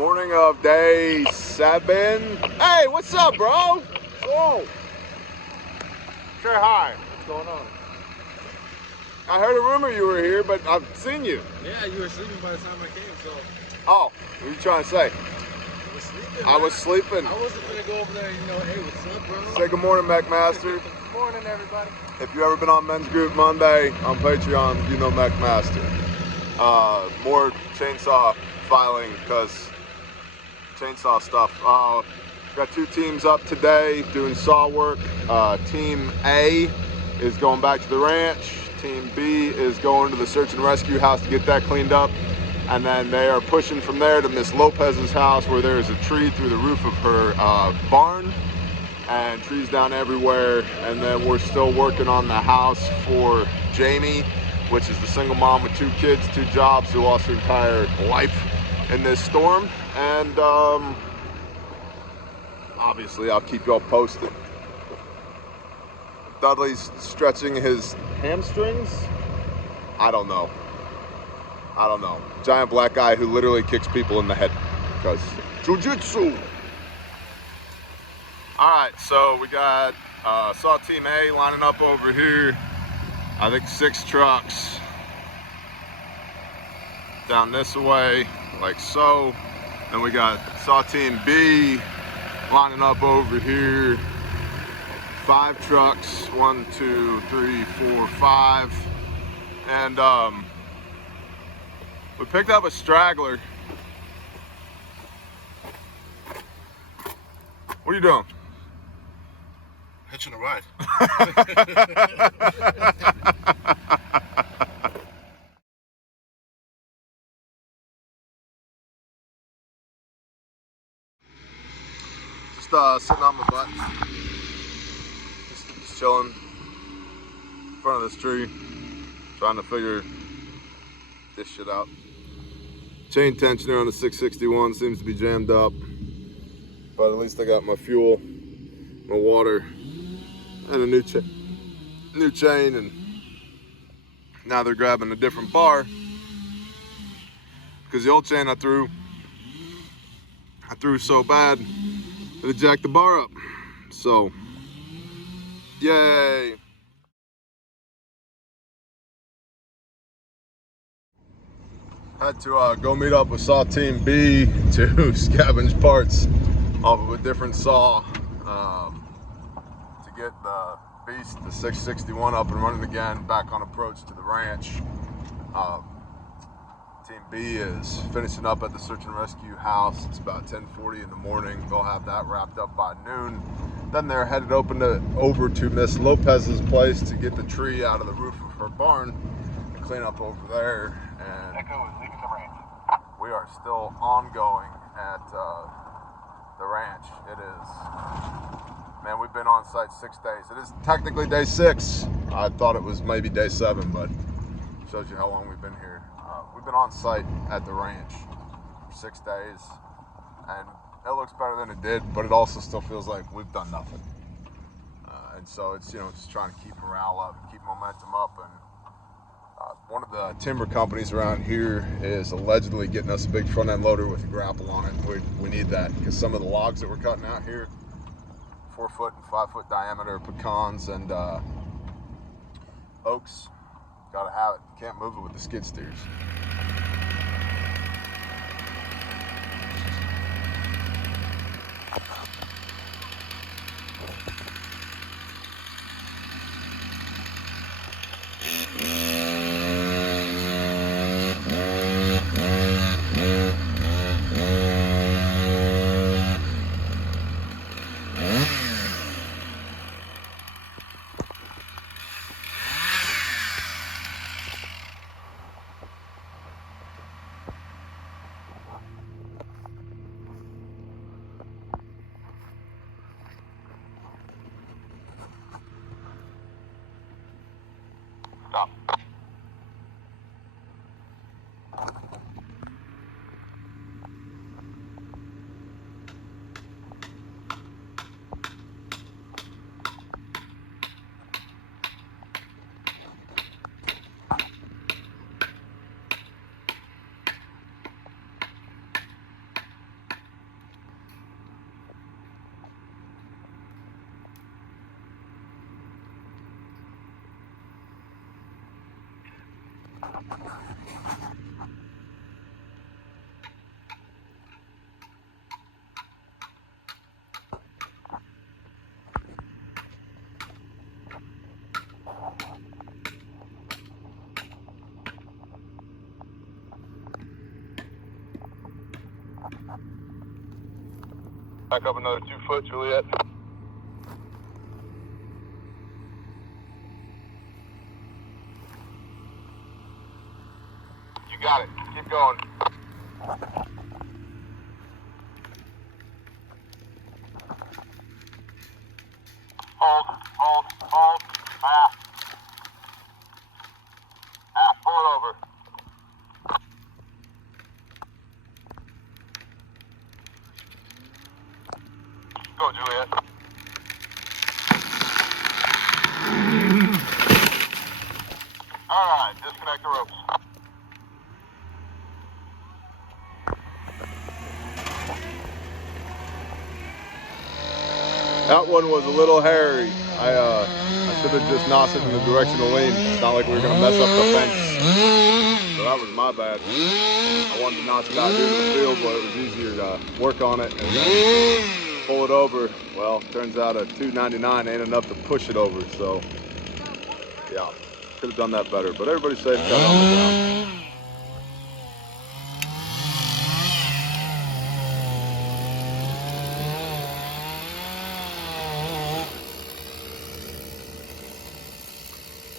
Morning of day 7. Hey, what's up, bro? Whoa. Say hi. What's going on? I heard a rumor you were here, but I've seen you. Yeah, you were sleeping by the time I came, so. Oh, what are you trying to say? You were sleeping. I was sleeping. I wasn't gonna go over there and, hey, what's up, bro? Say good morning, McMaster. Good morning, everybody. If you've ever been on Men's Group Monday on Patreon, you know McMaster. More chainsaw filing because chainsaw stuff. Got 2 teams up today doing saw work. Team A is going back to the ranch. Team B is going to the search and rescue house to get that cleaned up. And then they are pushing from there to Miss Lopez's house where there is a tree through the roof of her barn and trees down everywhere. And then we're still working on the house for Jamie, which is the single mom with 2 kids, 2 jobs, who lost her entire life in this storm. And obviously I'll keep y'all posted. Dudley's stretching his hamstrings. I don't know. Giant black guy who literally kicks people in the head because jiu-jitsu. All right, so we got saw team A lining up over here. I think 6 trucks down this way, like so. Then we got saw team B lining up over here. 5 trucks, 1, 2, 3, 4, 5. And we picked up a straggler. What are you doing? Hitching a ride. Just sitting on my butt. Just chilling in front of this tree, trying to figure this shit out. Chain tensioner on the 661 seems to be jammed up, but at least I got my fuel, my water, and a new chain, and now they're grabbing a different bar because the old chain I threw so bad that it jacked the bar up. So, yay! Had to go meet up with saw team B to scavenge parts off of a different saw to get the beast, the 661, up and running again, back on approach to the ranch. Team B is finishing up at the search and rescue house. It's about 10:40 in the morning. They'll have that wrapped up by noon. Then they're headed over to Miss Lopez's place to get the tree out of the roof of her barn and clean up over there. And Echo is leaving the ranch. we are still ongoing at the ranch. It is, man, we've been on site 6 days. It is technically day 6. I thought it was maybe day 7, but shows you how long we've been here. We've been on site at the ranch for 6 days, and it looks better than it did, but it also still feels like we've done nothing. And so it's, just trying to keep morale up, keep momentum up. And one of the timber companies around here is allegedly getting us a big front end loader with a grapple on it. We need that because some of the logs that we're cutting out here, 4-foot and 5-foot diameter pecans and oaks, gotta have it. Can't move it with the skid steers. Stop. Back up another 2 foot, Juliet. You got it. Keep going. Hold. Pull it over. Go, Juliet. All right, disconnect the ropes. That one was a little hairy. I should have just nosed it in the direction of lean. It's not like we were going to mess up the fence. So that was my bad. I wanted to knock it out here in the field where it was easier to work on it and then pull it over. Well, turns out a 299 ain't enough to push it over. So, yeah, could have done that better. But everybody's safe, got it on the ground.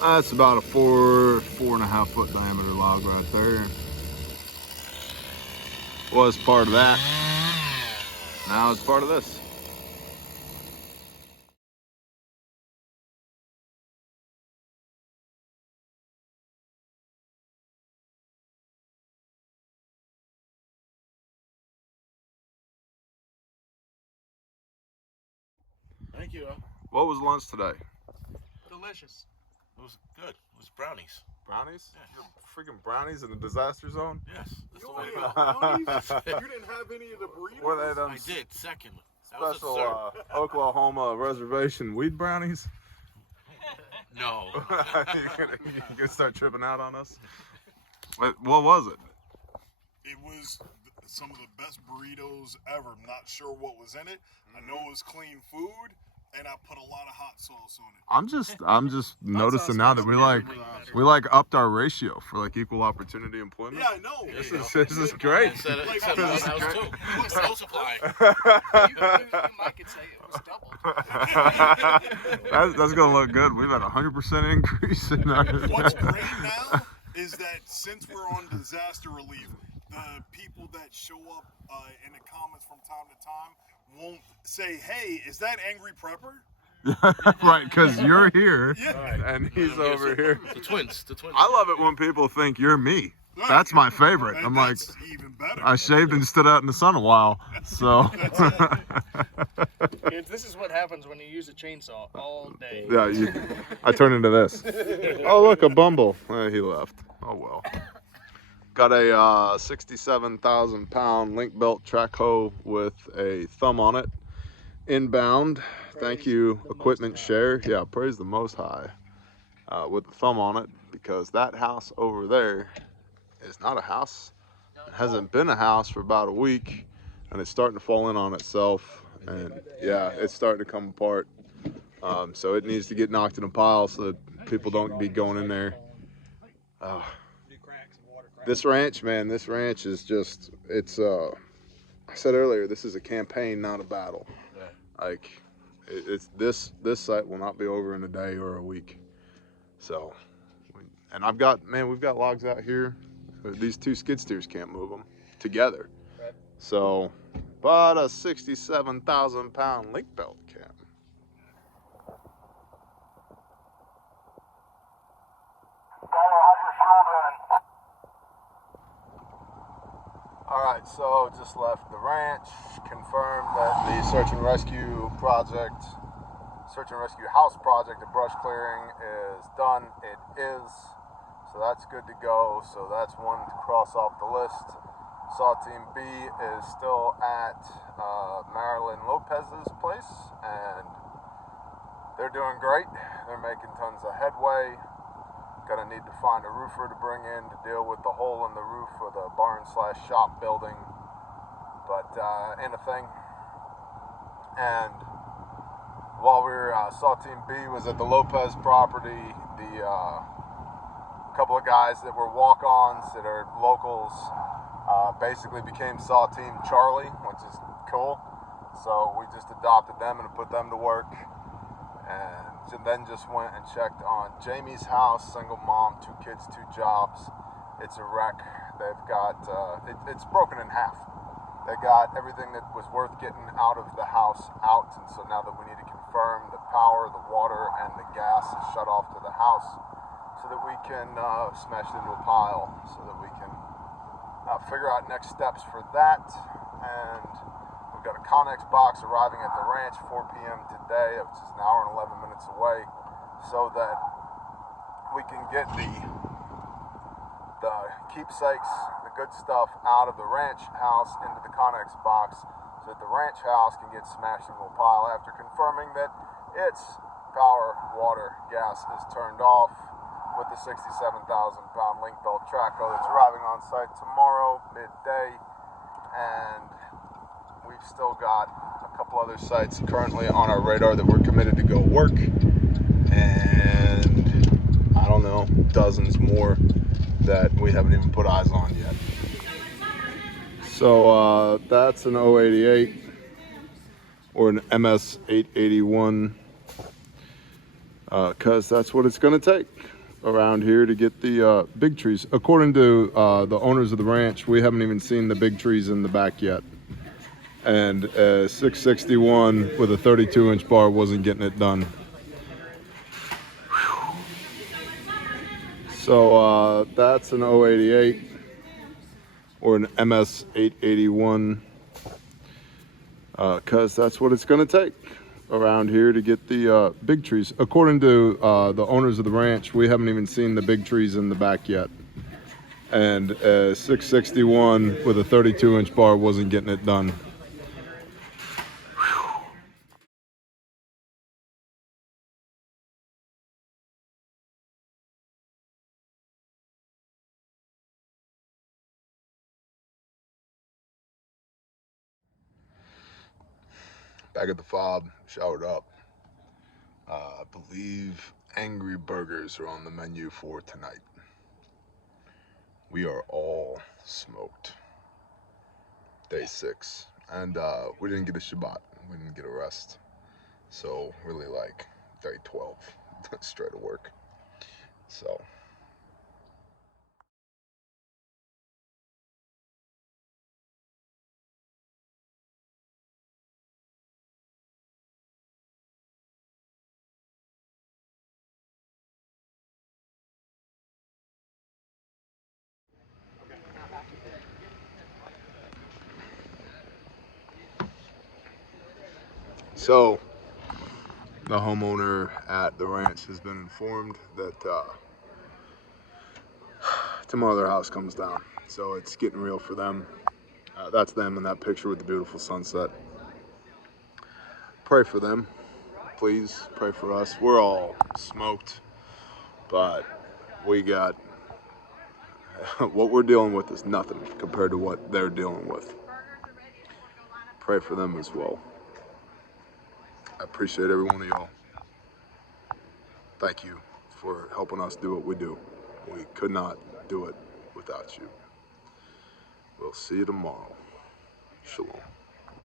That's about a 4.5 foot diameter log right there. Was part of that. Now it's part of this. Thank you. What was lunch today? Delicious. It was good. It was brownies. Brownies? Yeah. Freaking brownies in the disaster zone? Yes. That's the way You to ate go. brownies? You didn't have any of the burritos? Were they them I did. Second. That was a special dessert. Oklahoma reservation weed brownies? No. you gonna start tripping out on us? What was it? It was some of the best burritos ever. I'm not sure what was in it. I know it was clean food, and I put a lot of hot sauce on it. I'm just noticing now that we upped our ratio for like equal opportunity employment. Yeah, I know. This is great. Instead of Like, one this is house great. too. Slow supply. You might could say it was doubled. That's gonna look good. We've had 100% increase in our. What's great now is that since we're on disaster relief, the people that show up in the comments from time to time won't say, "Hey, is that Angry Prepper?" Right, because you're here Yeah. and he's over here. The twins. I love it when people think you're me. That's my favorite. And I'm like, that's even better. I shaved and stood out in the sun a while, so. This is what happens when you use a chainsaw all day. Yeah, I turn into this. Oh, look, a Bumble. He left. Oh, well. Got a 67,000 pound link belt track hoe with a thumb on it. Inbound. Thank you, equipment share. Yeah, praise the Most High. With the thumb on it, because that house over there is not a house. It hasn't been a house for about a week, and it's starting to fall in on itself. And yeah, it's starting to come apart. So it needs to get knocked in a pile so that people don't be going in there. This ranch, man, this ranch is just, it's, I said earlier, this is a campaign, not a battle. Like, it's this site will not be over in a day or a week. So, and we've got logs out here. These two skid steers can't move them together. So, but a 67,000 pound link belt can. All right, so just left the ranch, confirmed that the search and rescue house project of brush clearing is done. It is, so that's good to go. So that's one to cross off the list. Saw Team B is still at Marilyn Lopez's place, and they're doing great. They're making tons of headway. Gonna need to find a roofer to bring in to deal with the hole in the roof of the barn/shop building, but ain't a thing. And while we were, Saw Team B was at the Lopez property, the couple of guys that were walk-ons that are locals basically became Saw Team Charlie, which is cool. So we just adopted them and put them to work. And then just went and checked on Jamie's house, single mom, 2 kids, 2 jobs. It's a wreck. They've got, it's broken in half. They got everything that was worth getting out of the house out, and so now that we need to confirm the power, the water, and the gas is shut off to the house so that we can smash it into a pile, so that we can figure out next steps for that. And we've got a Connex box arriving at the ranch 4 p.m. today, which is an hour and 11 minutes away, so that we can get the keepsakes, the good stuff, out of the ranch house into the Connex box, so that the ranch house can get smashed into a pile after confirming that its power, water, gas is turned off with the 67,000-pound link belt track that's arriving on site tomorrow midday. And we've still got a couple other sites currently on our radar that we're committed to go work, and I don't know, dozens more that we haven't even put eyes on yet. So that's an 088 or an MS 881, because that's what it's going to take around here to get the big trees. According to the owners of the ranch, we haven't even seen the big trees in the back yet. And 661 with a 32-inch bar wasn't getting it done. So that's an 088 or an MS 881, because that's what it's going to take around here to get the big trees. According to the owners of the ranch, we haven't even seen the big trees in the back yet. And 661 with a 32-inch bar wasn't getting it done. Back at the fob, showered up. I believe Angry Burgers are on the menu for tonight. We are all smoked. Day 6. And we didn't get a Shabbat. We didn't get a rest. So really like day 12 straight to work. So the homeowner at the ranch has been informed that tomorrow their house comes down. So it's getting real for them. That's them in that picture with the beautiful sunset. Pray for them. Please pray for us. We're all smoked, but we got what we're dealing with is nothing compared to what they're dealing with. Pray for them as well. I appreciate every one of y'all. Thank you for helping us do what we do. We could not do it without you. We'll see you tomorrow. Shalom.